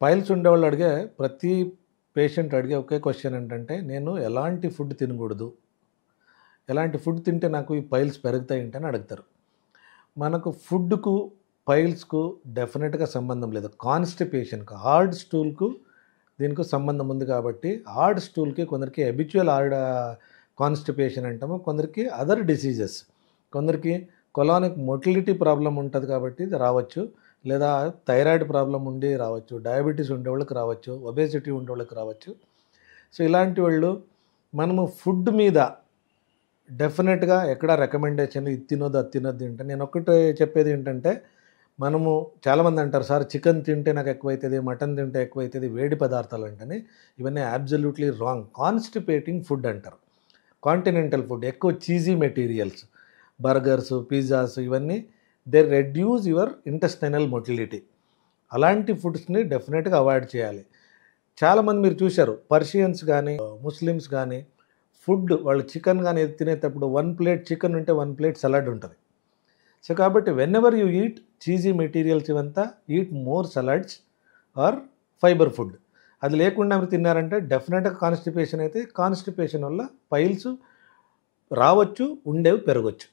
Piles ఉండేవాళ్ళు అడిగే ప్రతి పేషెంట్ అడిగే ఒకే క్వశ్చన్ ఏంటంటే, నేను ఎలాంటి ఫుడ్ తినకూడదు? ఎలాంటి ఫుడ్ తింటే నాకు ఈ పైల్స్ పెరుగుతాయేంటి అని అడుగుతారు. మనకు ఫుడ్‌కు, పైల్స్‌కు డెఫినిట్‌గా సంబంధం లేదు. కాన్‌స్టిపేషన్‌కు, హార్డ్ స్టూల్‌కు దీనికి సంబంధం ఉంది కాబట్టి, హార్డ్ స్టూల్‌కి కొందరికి హ్యాబిచ్యువల్ కాన్‌స్టిపేషన్ అంటాము. కొందరికి అదర్ డిసీజెస్. కొందరికి కొలానిక్ మొటిలిటీ ప్రాబ్లమ్ ఉంటది కాబట్టి ఇది రావచ్చు. లేదా థైరాయిడ్ ప్రాబ్లమ్ ఉండి రావచ్చు. డయాబెటిస్ ఉండేవాళ్ళకి రావచ్చు. ఒబేసిటీ ఉండేవాళ్ళకి రావచ్చు. సో, ఇలాంటి వాళ్ళు మనము ఫుడ్ మీద డెఫినెట్‌గా ఎక్కడ రికమెండేషన్ ఇది తినొద్దు, అది తినొద్దు అంటే నేనొక్కటే చెప్పేది ఏంటంటే, మనము చాలామంది అంటారు, "సార్ చికెన్ తింటే నాకు ఎక్కువైతది, మటన్ తింటే ఎక్కువైతది, వేడి పదార్థాలంటని." ఇవన్నీ అబ్సల్యూట్‌లీ రాంగ్. కాన్‌స్టిపేటింగ్ ఫుడ్ అంటారు. కాంటినెంటల్ ఫుడ్ ఎక్కువ చీజీ మెటీరియల్స్, బర్గర్స్, పిజ్జాస్ ఇవన్నీ they reduce your intestinal motility. అలాంటి ఫుడ్స్‌ని డెఫినెట్‌గా అవాయిడ్ చేయాలి. చాలామంది మీరు చూశారు పర్షియన్స్ గానీ, ముస్లిమ్స్ గానీ ఫుడ్ వాళ్ళు చికెన్ గాని ఏది తినేటప్పుడు 1 ప్లేట్ చికెన్ ఉంటే 1 ప్లేట్ సలాడ్ ఉంటది. సో, కాబట్టి whenever you eat cheesy materials ఇవంతా eat more salads or fibre food. అది లేకుండా మీరు తిన్నారంటే డెఫినిట్‌గా కాన్‌స్టిపేషన్ అయితే కాన్‌స్టిపేషన్ వల్ల పైల్స్ రావచ్చు, ఉండేవి పెరగొచ్చు.